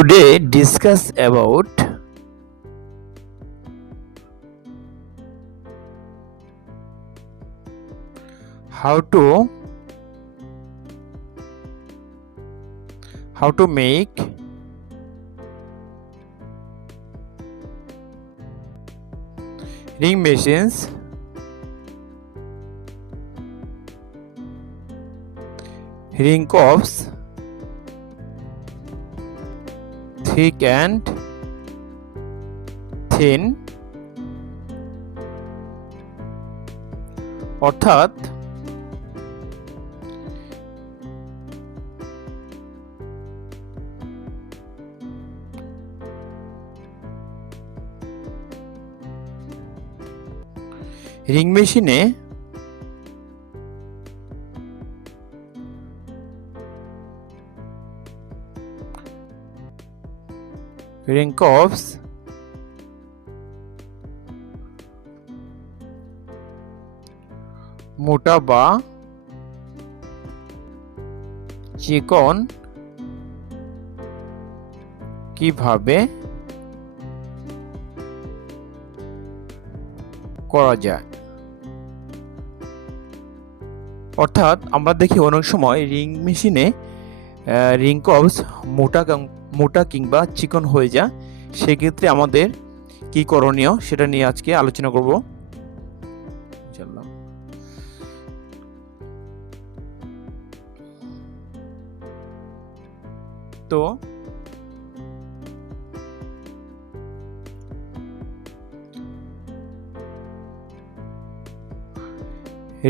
Today discuss about how to make ring machines ring cups thick and thin অর্থাৎ ring মেশিনে ring cups মোটা বা চিকন কিভাবে করা যায়। অর্থাৎ আমরা দেখি অনেক সময় রিং মেশিনে রিং কাপস মোটা কিংবা চিকন হয়ে যায়, সেক্ষেত্রে আমাদের কি করণীয় সেটা নিয়ে আজকে আলোচনা করব। তো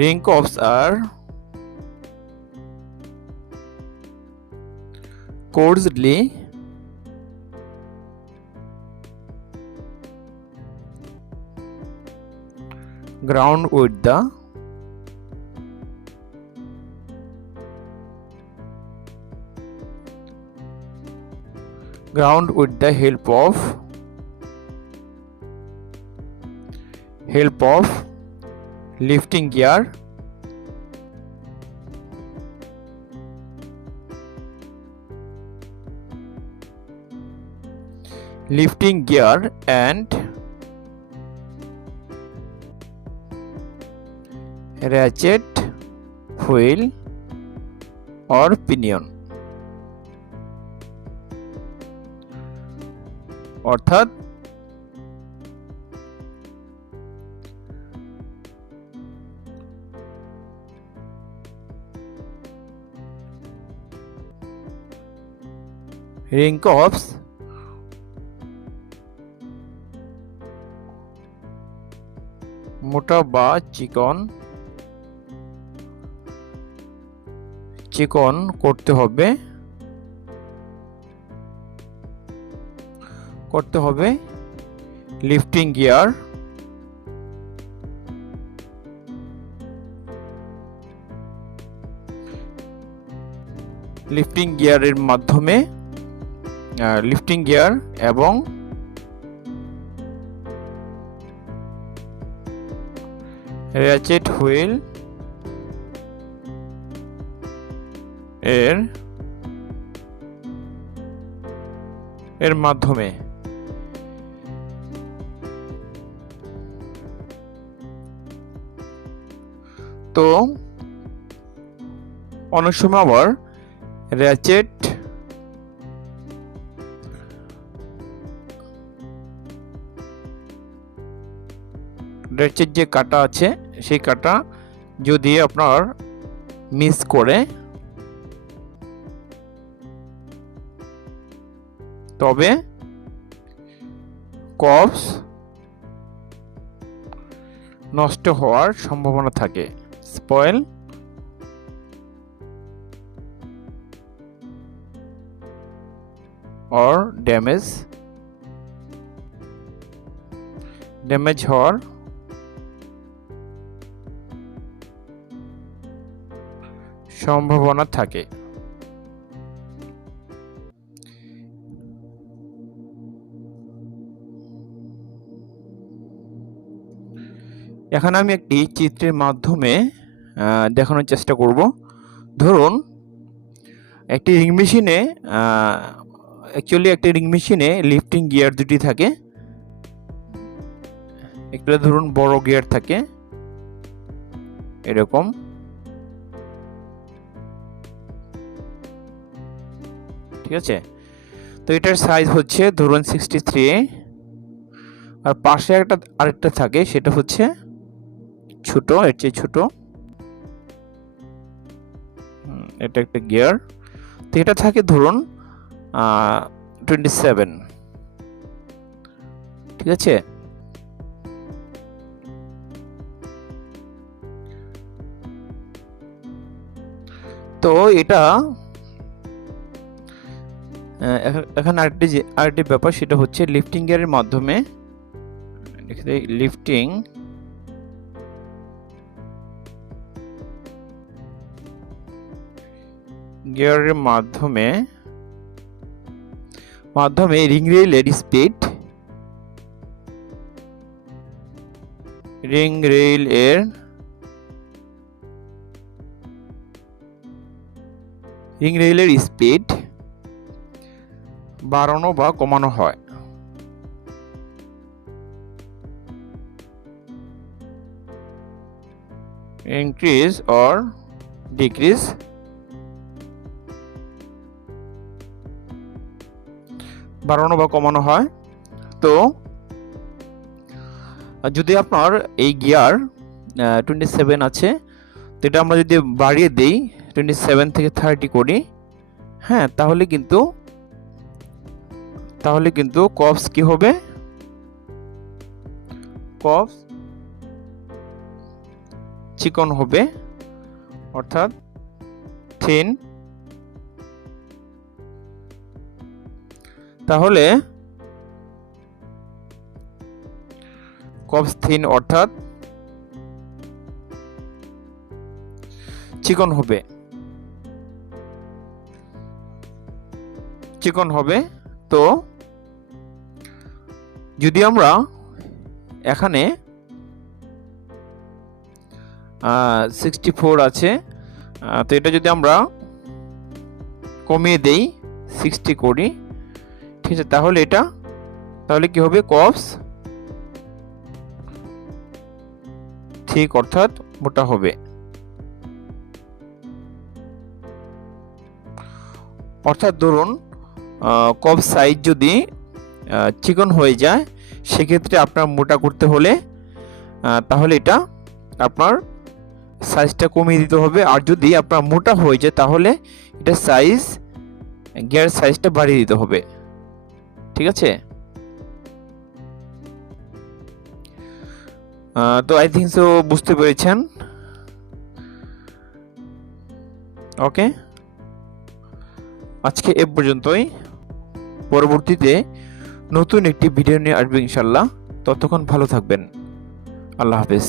ring cups are coarsely ground with the help of lifting gear and ratchet wheel or pinion। অর্থাৎ রিং কাপস মোটা বা চিকন করতে হবে লিফটিং গিয়ার এর মাধ্যমে লিফটিং গিয়ার এবং র্যাচেট হুইল এর মাধ্যমে। তো অনেক সময় আবার র্যাচেট যে কাটা আছে সেই কাটা যদি আপনার মিস করে তবে কাপস নষ্ট হওয়ার সম্ভাবনা থাকে, স্পয়েল or ড্যামেজ হওয়ার সম্ভাবনা থাকে। এখন আমি একটি চিত্রের মাধ্যমে দেখানোর চেষ্টা করব। ধরুন একটি রিং মেশিনে অ্যাকচুয়ালি একটা রিং মেশিনে লিফটিং গিয়ার দুটি থাকে। একটা ধরুন বড় গিয়ার থাকে এরকম, ঠিক আছে। তো এটার সাইজ হচ্ছে ধরুন 63, আর পাশে আরেকটা থাকে, সেটা হচ্ছে ছোট, এর চেয়ে ছোট। এটা একটা গিয়ার, তো এটা থাকে ধরুন 27, ঠিক আছে। তো এটা এখানে আরেকটি ব্যাপার, সেটা হচ্ছে লিফটিং গিয়ারের মাধ্যমে, লিফটিং গিয়ারের মাধ্যমে রিং রেলের স্পিড, স্পিড বাড়ানো বা কমানো হয়। ইনক্রিজ অর ডিক্রিজ, বাড়ানো বা কমানো হয়। তো যদি আপনার এই গিয়ার 27 আছে, তো এটা আমরা যদি বাড়িয়ে দেই 27 থেকে 30 করি, হ্যাঁ, তাহলে কিন্তু কপস কি হবে, কপস চিকন হবে, অর্থাৎ থিন। তাহলে কপস থিন অর্থাৎ চিকন হবে, তো যদি আমরা এখানে 64 আছে, তো এটা যদি আমরা কমিয়ে দেই 60 করি, ঠিক আছে, তাহলে কি হবে, কপস ঠিক অর্থাৎ মোটা হবে। অর্থাৎ ধরুন কপস সাইজ যদি চিকন হয়ে যায়, সেক্ষেত্রে আপনার মোটা করতে হলে তাহলে এটা আপনার সাইজটা কমিয়ে দিতে হবে। আর যদি আপনার মোটা হয়ে যায়, তাহলে এটা গিয়ার সাইজটা বাড়িয়ে দিতে হবে, ঠিক আছে। তো আই থিঙ্ক সো বুঝতে পেরেছেন। ওকে, আজকে এ পর্যন্তই। পরবর্তীতে নতুন একটি ভিডিও নিয়ে আসবে ইনশাল্লাহ। ততক্ষণ ভালো থাকবেন। আল্লাহ হাফেজ।